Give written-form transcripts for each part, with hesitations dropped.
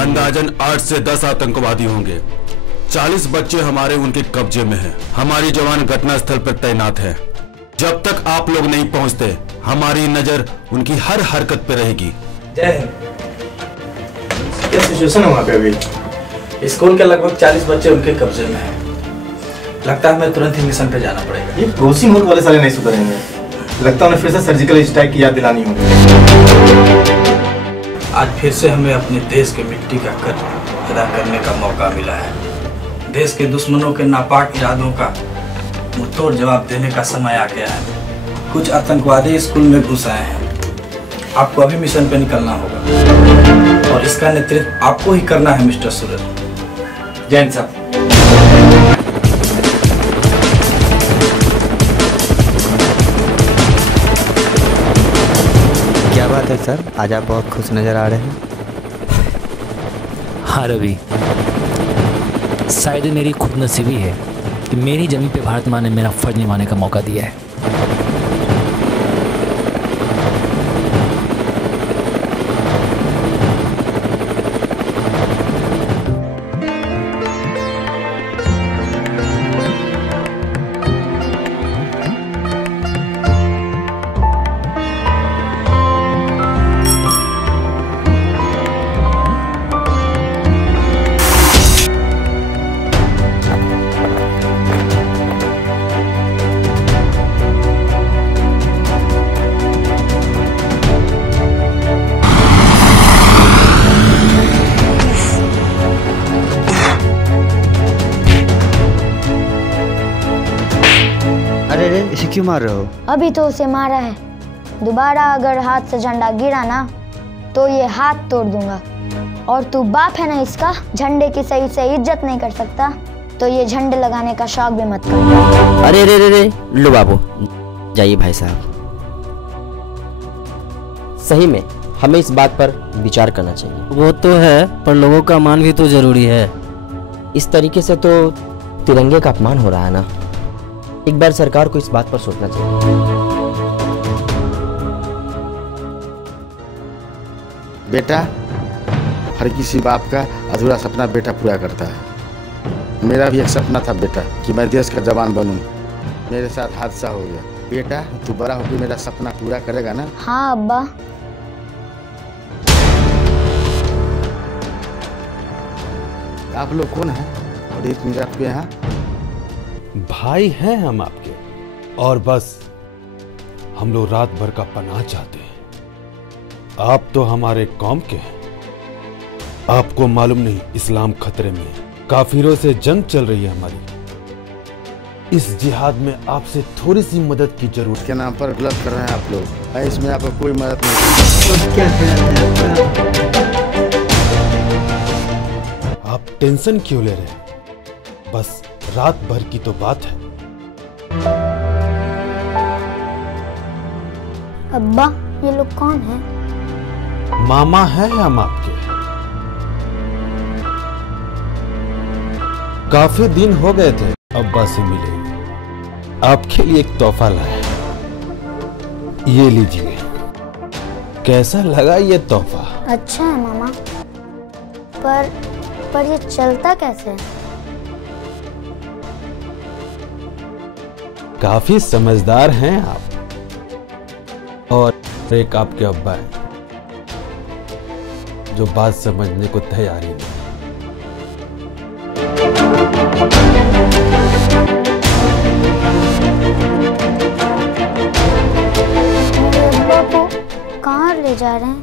अंदाजन 8 से 10 आतंकवादी होंगे। 40 बच्चे हमारे उनके कब्जे में हैं। हमारी जवान घटनास्थल पर तैनात है। जब तक आप लोग नहीं पहुंचते हमारी नजर उनकी हर हरकत पे रहेगी। जय हिंद। क्या सिचुएशन है वहाँ पे अभी? स्कूल के लगभग 40 बच्चे उनके कब्जे में हैं। लगता है हमें तुरंत ही मिशन पे जाना पड़ेगा। ये पड़ोसी मुल्क वाले साले नहीं सुधरेंगे। लगता है उन्हें फिर से सर्जिकल स्ट्राइक की याद दिलानी होगी। आज फिर से हमें अपने देश के मिट्टी का कर्ज अदा करने का मौका मिला है। देश के दुश्मनों के नापाक इरादों का मुंहतोड़ जवाब देने का समय आ गया है। कुछ आतंकवादी स्कूल में घुस आए हैं। आपको अभी मिशन पे निकलना होगा और इसका नेतृत्व आपको ही करना है मिस्टर सूरज। जैन साहब। क्या बात है सर, आज आप बहुत खुश नजर आ रहे हैं। हाँ रवि, शायद मेरी खुदनसीबी है कि मेरी जमीन पे भारत माँ ने मेरा फर्ज निभाने का मौका दिया है। इसे क्यों मार रहे हो? अभी तो उसे मारा है, दोबारा अगर हाथ से झंडा गिरा ना तो ये हाथ तोड़ दूंगा। और तू बाप है ना इसका, झंडे की सही से इज्जत नहीं कर सकता तो ये झंडे लगाने का शौक भी मत कर। अरे रे रे रे, लो बाबू जाइए भाई साहब। सही में हमें इस बात पर विचार करना चाहिए। वो तो है, पर लोगों का मान भी तो जरूरी है। इस तरीके से तो तिरंगे का अपमान हो रहा है ना। एक बार सरकार को इस बात पर सोचना चाहिए। बेटा, हर किसी बाप का अधूरा सपना बेटा पूरा करता है। मेरा भी एक सपना था बेटा कि मैं देश का जवान बनूं। मेरे साथ हादसा हो गया। बेटा, तू बड़ा होकर मेरा सपना पूरा करेगा ना? हाँ अब्बा। आप लोग कौन हैं और इतनी रात पे यहाँ? भाई हैं हम आपके, और बस हम लोग रात भर का पनाह चाहते हैं। आप तो हमारे कौम के हैं। आपको मालूम नहीं इस्लाम खतरे में है, काफिरों से जंग चल रही है हमारी। इस जिहाद में आपसे थोड़ी सी मदद की जरूरत के नाम पर गलत कर रहे हैं आप लोग। इसमें आपको कोई मदद नहीं। क्या ख्याल है आपका? आप टेंशन क्यों ले रहे हैं? बस रात भर की तो बात है। अब्बा, ये लोग कौन हैं? मामा हैं हम आपके। काफी दिन हो गए थे अब्बा से मिले। आपके लिए एक तोहफा लाया, ये लीजिए। कैसा लगा ये तोहफा? अच्छा है मामा, पर ये चलता कैसे है? काफी समझदार हैं आप। और एक आपके अब्बा हैं जो बात समझने को तैयार ही नहीं। मेरे अब्बा को कहाँ ले जा रहे हैं?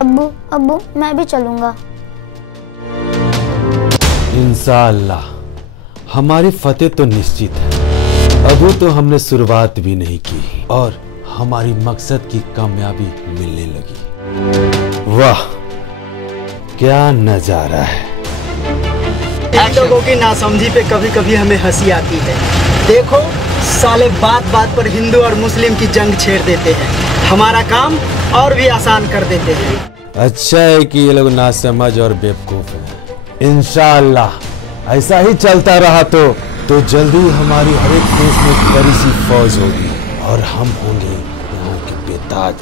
अब्बू, मैं भी चलूंगा। इंशाअल्लाह हमारी फतेह तो निश्चित है। अभी तो हमने शुरुआत भी नहीं की और हमारी मकसद की कामयाबी मिलने लगी। वाह, क्या नजारा है। आप लोगों की नासमझी पे कभी कभी हमें हंसी आती है। देखो साले बात बात पर हिंदू और मुस्लिम की जंग छेड़ देते हैं, हमारा काम और भी आसान कर देते हैं। अच्छा है कि ये लोग नासमझ और बेवकूफ हैं। इंशाअल्लाह ऐसा ही चलता रहा तो जल्दी हमारी हर एक देश में बड़ी सी फौज होगी और हम होंगे यहाँ के बेताज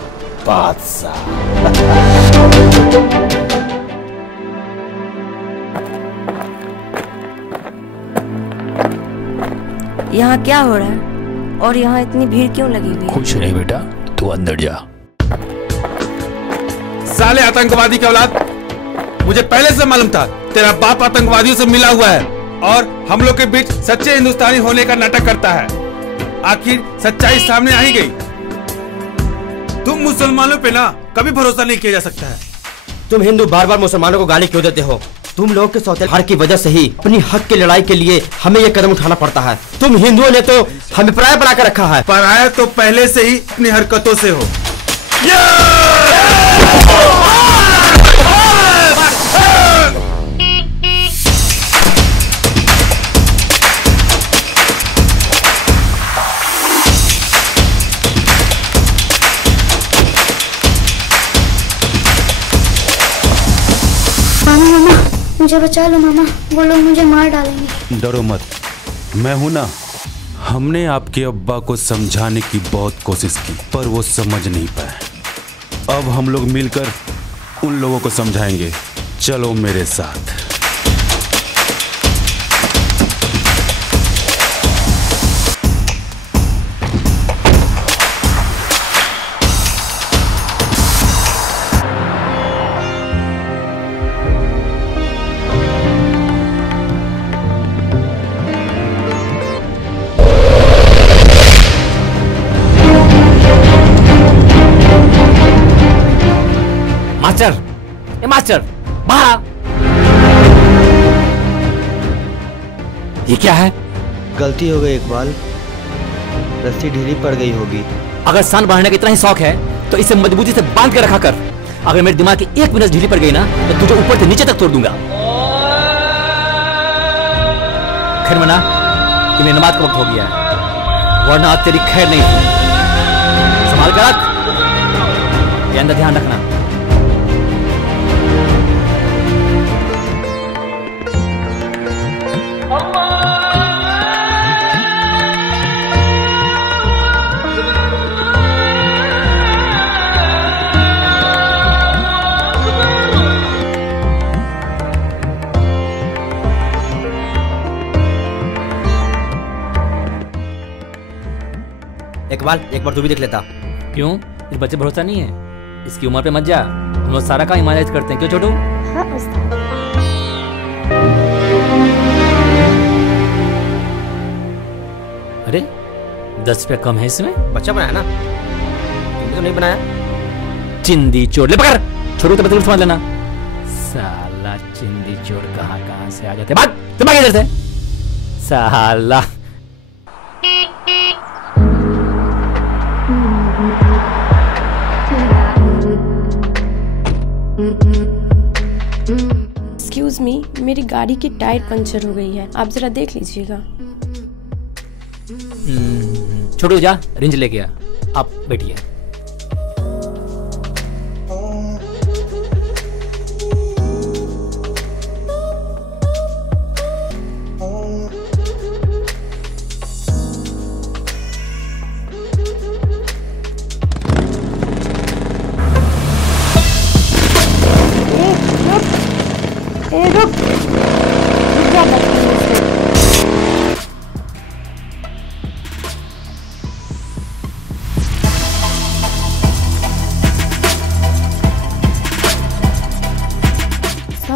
बादशाह। यहाँ क्या हो रहा है और यहाँ इतनी भीड़ क्यों लगी हुई है? कुछ नहीं बेटा, तू अंदर जा। साले आतंकवादी की औलाद, मुझे पहले से मालूम था तेरा बाप आतंकवादियों से मिला हुआ है और हम लोग के बीच सच्चे हिंदुस्तानी होने का नाटक करता है। आखिर सच्चाई सामने आ ही गई। तुम मुसलमानों पे ना कभी भरोसा नहीं किया जा सकता है। तुम हिंदू बार बार मुसलमानों को गाली क्यों देते हो? तुम लोग के सौतेले की वजह से ही अपनी हक की लड़ाई के लिए हमें ये कदम उठाना पड़ता है। तुम हिंदुओं ने तो हमें पराया बना कर रखा है। पराया तो पहले से ही अपनी हरकतों से हो। मामा, मुझे बचा लो मामा, वो लोग मुझे मार डालेंगे। डरो मत, मैं हूं ना। हमने आपके अब्बा को समझाने की बहुत कोशिश की पर वो समझ नहीं पाए। अब हम लोग मिलकर उन लोगों को समझाएंगे। चलो मेरे साथ। मास्टर, ए मास्टर, बाहर। ये क्या है? गलती हो गई इकबाल, रस्सी ढीली पड़ गई होगी। अगर सान बढ़ने का इतना ही शौक है तो इसे मजबूती से बांध के रखा कर। अगर मेरे दिमाग की एक मिनट ढीली पड़ गई ना तो तुझे ऊपर से नीचे तक तोड़ दूंगा। खैर मना कि मेरी नमाज का वक्त हो गया है, वरना आज तेरी खैर नहीं थी। संभाल कर रख, ये अंदर ध्यान रखना। इकबाल, एक बार तू भी देख लेता। क्यों? इस बच्चे भरोसा नहीं है? इसकी उम्र पे मत जा। हम लोग सारा काम ईमानदारी से करते हैं। क्यों छोटू? हाँ उस्ताद। अरे 10 रुपया कम है इसमें। बच्चा बनाया ना, तुमने तो नहीं बनाया। चिंदी चोर, ले पकड़। छोटू तो समझ लेना। साला चिंदी चोर कहाँ कहाँ से आ जाते। भाग, तुम भाग इधर से। साला एक्सक्यूज मी, मेरी गाड़ी की टायर पंचर हो गई है, आप जरा देख लीजिएगा। छोटू जा, रिंज लेके आ। आप बैठिए।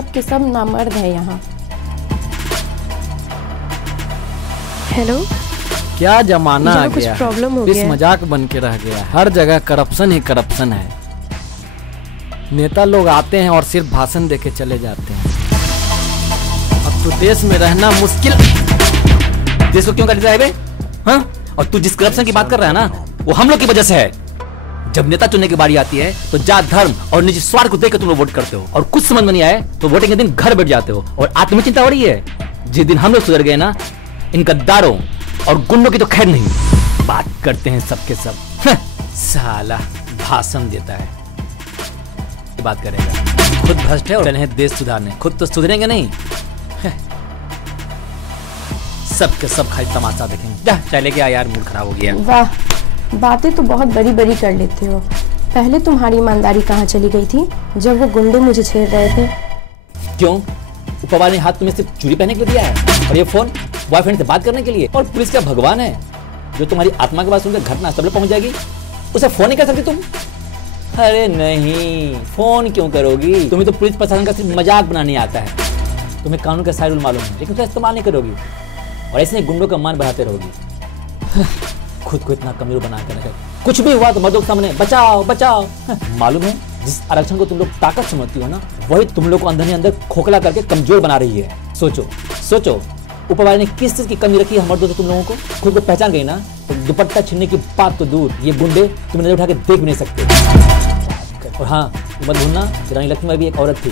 के सब नामर्द है यहाँ। हेलो, क्या जमाना आ कुछ गया, प्रॉब्लम हो इस गया। मजाक बन के रह गया। हर जगह करप्शन ही करप्शन है। नेता लोग आते हैं और सिर्फ भाषण देके चले जाते हैं। अब तो देश में रहना मुश्किल। देश को क्यों कर है बे? हाँ? और तू जिस करप्शन की बात कर रहा है ना, वो हम लोग की वजह से है। जब नेता चुनने की बारी आती है तो जात धर्म और निजी स्वार्थ को देखकर तुम लोग वोट करते हो और कुछ समझ में नहीं आए तो वोटिंग के दिन घर बैठ जाते हो और आत्मचिंता हो रही है। जिस दिन हम लोग सुधर गए ना, इन गद्दारों और गुंडों की तो खैर नहीं। बात करते हैं सबके सब। साला भाषण देता है, बात करेगा। खुद भ्रष्ट है और चले हैं देश सुधारने, खुद तो सुधरेंगे नहीं। सबके सब खाली तमाशा देखेंगे। जा चाय लेके आ यार, मूड खराब हो गया। वाह, बातें तो बहुत बड़ी बड़ी कर लेते हो, पहले तुम्हारी ईमानदारी कहाँ चली गई थी जब वो गुंडे मुझे छेड़ रहे थे? क्यों? ऊपर वाले ने हाथ तुम्हें सिर्फ चूड़ी पहनने के लिए दिया है और ये फोन बॉयफ्रेंड से बात करने के लिए? और पुलिस का भगवान है जो तुम्हारी आत्मा की बात सुनकर घटना स्थल पर पहुंच जाएगी, उसे फोन नहीं कर सकती तुम? अरे नहीं, फोन क्यों करोगी? तुम्हें तो पुलिस प्रशासन का सिर्फ मजाक बनाने आता है। तुम्हें कानून का सारे रूल मालूम है, लेकिन उसका इस्तेमाल नहीं करोगी और ऐसे गुंडों का मान बढ़ाते रहोगी। खुद को इतना कमजोर बना कर रखा, कुछ भी हुआ तो मर्दों के सामने बचाओ बचाओ। मालूम है जिस आरक्षण को तुम लोग ताकत समझती हो ना, वही तुम लोग को अंदर ही अंदर खोखला करके कमजोर बना रही है। सोचो सोचो, ऊपर वाले ने किस चीज की कमी रखी है मर्दों से तुम लोगों को? खुद को पहचान गई ना तो दुपट्टा छीनने की बात तो दूर, ये गुंडे तुम नजर उठा के देख भी नहीं सकते। और हाँ, मत भूलना रानी लक्ष्मी भी एक औरत थी।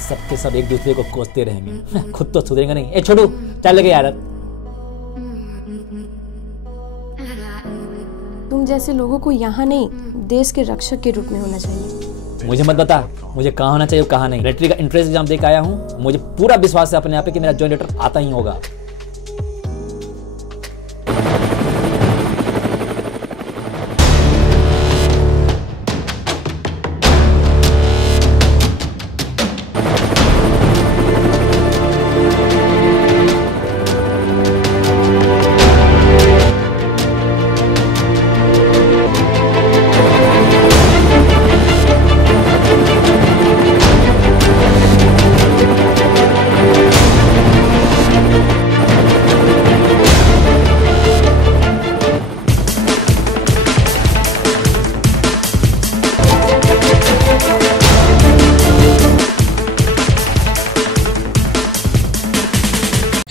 सबके सब एक दूसरे को कोसते रहेंगे, खुद तो सुधरेंगे नहीं। ए छोड़ू, चल लगे यार। तुम जैसे लोगों को यहाँ नहीं, देश के रक्षक के रूप में होना चाहिए। मुझे मत बता मुझे कहाँ होना चाहिए कहाँ नहीं। मिलिट्री का एंट्रेंस एग्जाम देकर आया हूँ, मुझे पूरा विश्वास है अपने आप पे कि मेरा जॉइन लेटर आता ही होगा।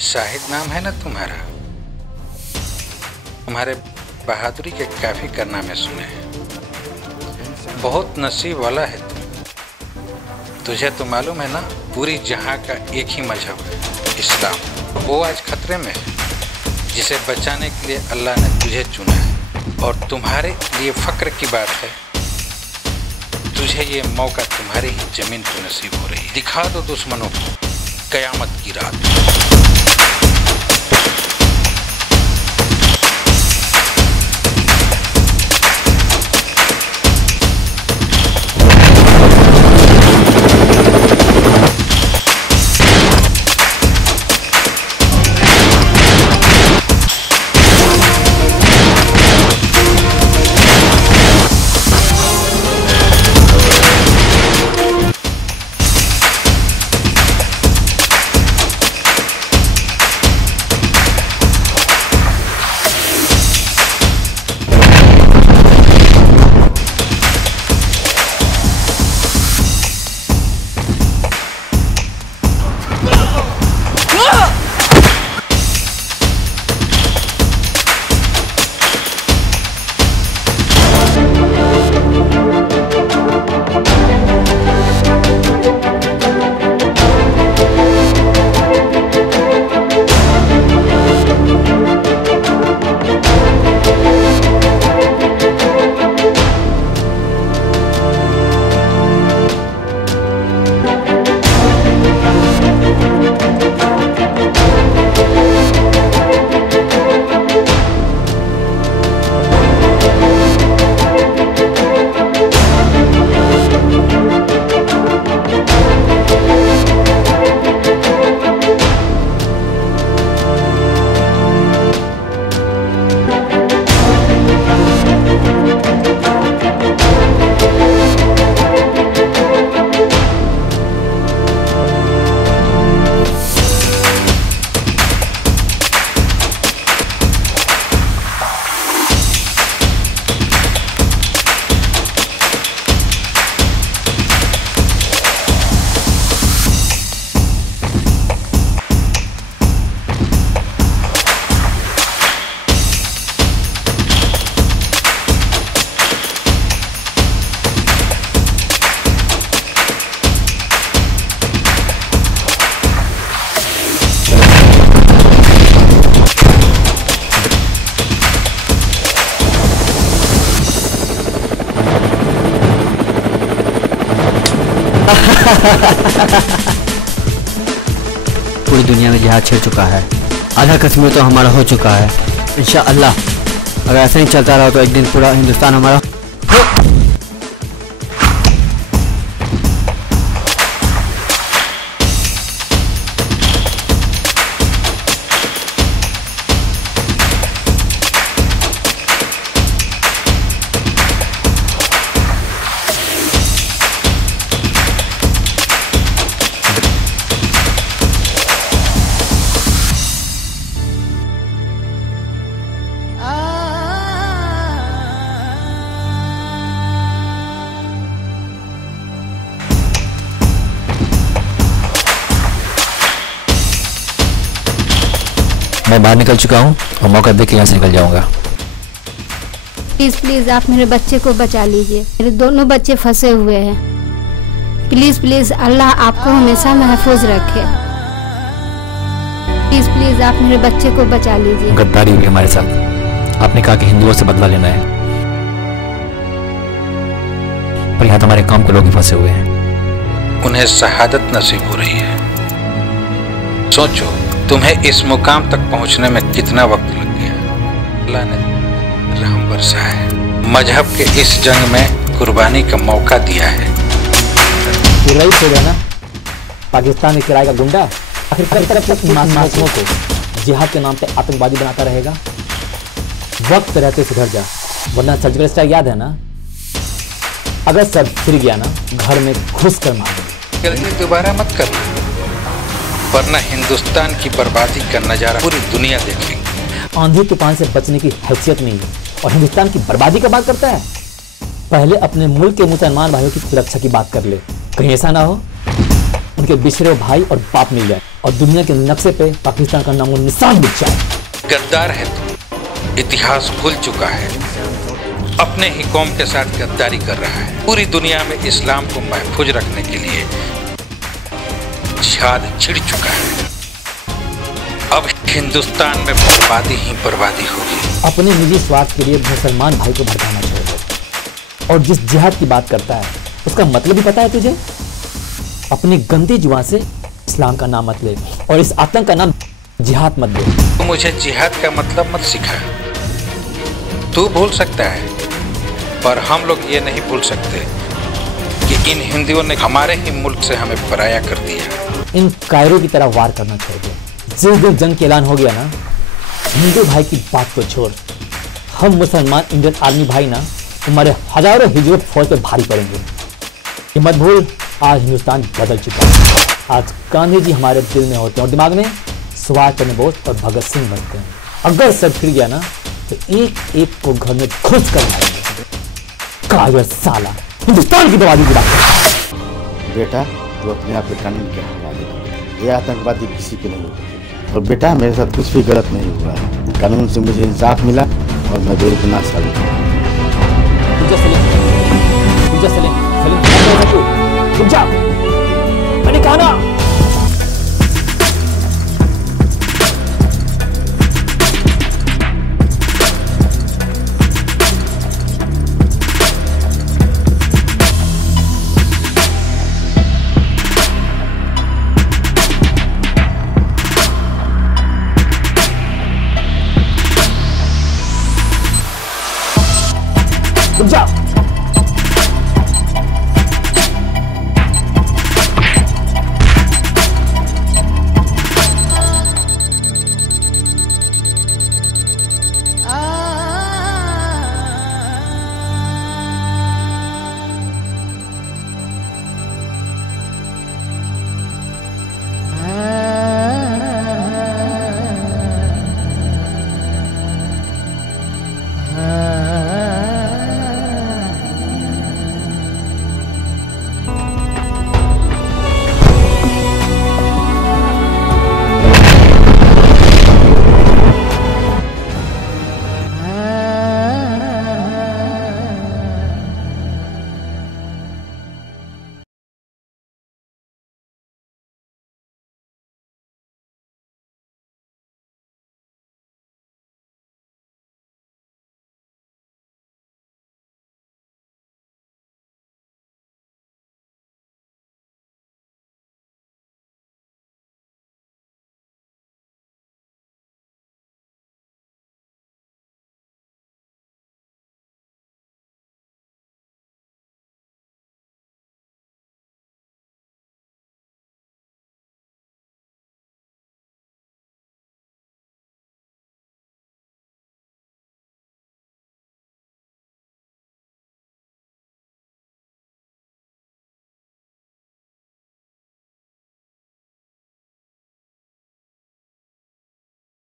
शाहिद नाम है ना तुम्हारा? तुम्हारे बहादुरी के काफी कारनामे सुने हैं। बहुत नसीब वाला है तुम। तुझे तो मालूम है ना, पूरी जहां का एक ही मजहब है, इस्लाम। वो आज खतरे में है, जिसे बचाने के लिए अल्लाह ने तुझे चुना है। और तुम्हारे लिए फक्र की बात है, तुझे ये मौका तुम्हारी ही जमीन पर नसीब हो रही है। दिखा दो दुश्मनों को कयामत की रात। पूरी दुनिया में जिहाद छिड़ चुका है, आधा कश्मीर तो हमारा हो चुका है। इंशाअल्लाह अगर ऐसा ही चलता रहा तो एक दिन पूरा हिंदुस्तान हमारा हो। मैं बाहर निकल चुका हूँ और मौका देख के यहाँ से निकल जाऊंगा। प्लीज प्लीज आप मेरे बच्चे को बचा लीजिए, मेरे दोनों बच्चे फंसे हुए हैं। प्लीज प्लीज अल्लाह आपको हमेशा महफूज रखे। प्लीज प्लीज आप मेरे बच्चे को बचा लीजिए। गद्दारी हुई हमारे साथ। आपने कहा कि हिंदुओं से बदला लेना है, पर यहाँ हमारे काम के लोग ही फंसे हुए हैं। उन्हें शहादत नसीब हो रही है। सोचो तुम्हें इस मुकाम तक पहुंचने में कितना वक्त लग गया। अल्लाह ने रहम बरसा है, मजहब के इस जंग में कुर्बानी का मौका दिया है। रईस हो गया ना पाकिस्तान में किराए का गुंडा, आखिर कब तक मासूमों को जिहाद के नाम पे आतंकवादी बनाता रहेगा। वक्त रहते सुधर जा, वरना सर्जिकल स्ट्राइक याद है ना, अगर सब फिर गया ना घर में घुस कर मारेंगे। गलती दोबारा मत करना, वरना हिंदुस्तान की बर्बादी का नजारा पूरी दुनिया देखेगी। आंधी तूफान से बचने की हैसियत नहीं है और हिंदुस्तान की बर्बादी का बात करता है। पहले अपने मुल्क के मुसलमान भाइयों की सुरक्षा की बात कर ले, कहीं ऐसा ना हो उनके बिछड़े भाई और बाप मिल जाए और दुनिया के नक्शे पे पाकिस्तान का नामो निशान मिट जाए। गद्दार है तू, इतिहास भूल चुका है, अपने ही कौम के साथ गद्दारी कर रहा है। पूरी दुनिया में इस्लाम को महफूज रखने के लिए जिहाद छिड़ चुका है। अब हिंदुस्तान में बर्बादी ही बर्बादी होगी। अपने निजी स्वार्थ के लिए मुसलमान भाई को भड़काना छोड़ दो। और जिस जिहाद की बात करता है उसका मतलब भी पता है तुझे? अपनी गंदी जुबान से इस्लाम का नाम मत ले और इस आतंक का नाम जिहाद मत दे। तू मुझे जिहाद का मतलब मत सिखा। तू भूल सकता है पर हम लोग ये नहीं भूल सकते कि इन हिंदुओं ने हमारे ही मुल्क से हमें पराया कर दिया। इन कायरों की तरह वार करना छोड़ दो। जिस दिन जंग का ऐलान हो गया ना, हिंदू भाई की बात को छोड़, हम मुसलमान इंडियन आर्मी भाई ना तुम्हारे हजारों हिजरत फौज पे भारी पड़ेंगे। ये मत भूल, आज हिंदुस्तान बदल चुका है। आज गांधी जी हमारे दिल में होते हैं और दिमाग में सुभाष चंद्र बोस और भगत सिंह बनते हैं। अगर सब फिर गया ना तो एक एक को घर में घुस कर मारेंगे। कायर साला, हिंदुस्तान की बर्बादी की बात। बेटा तू अपने आप के कानून के हवाले कर, ये आतंकवादी किसी के नहीं होते। और बेटा मेरे साथ कुछ भी गलत नहीं हुआ है, कानून से मुझे इंसाफ मिला और मैं बेगुनाह साबित हूँ। मैंने कहा ना रुक जा।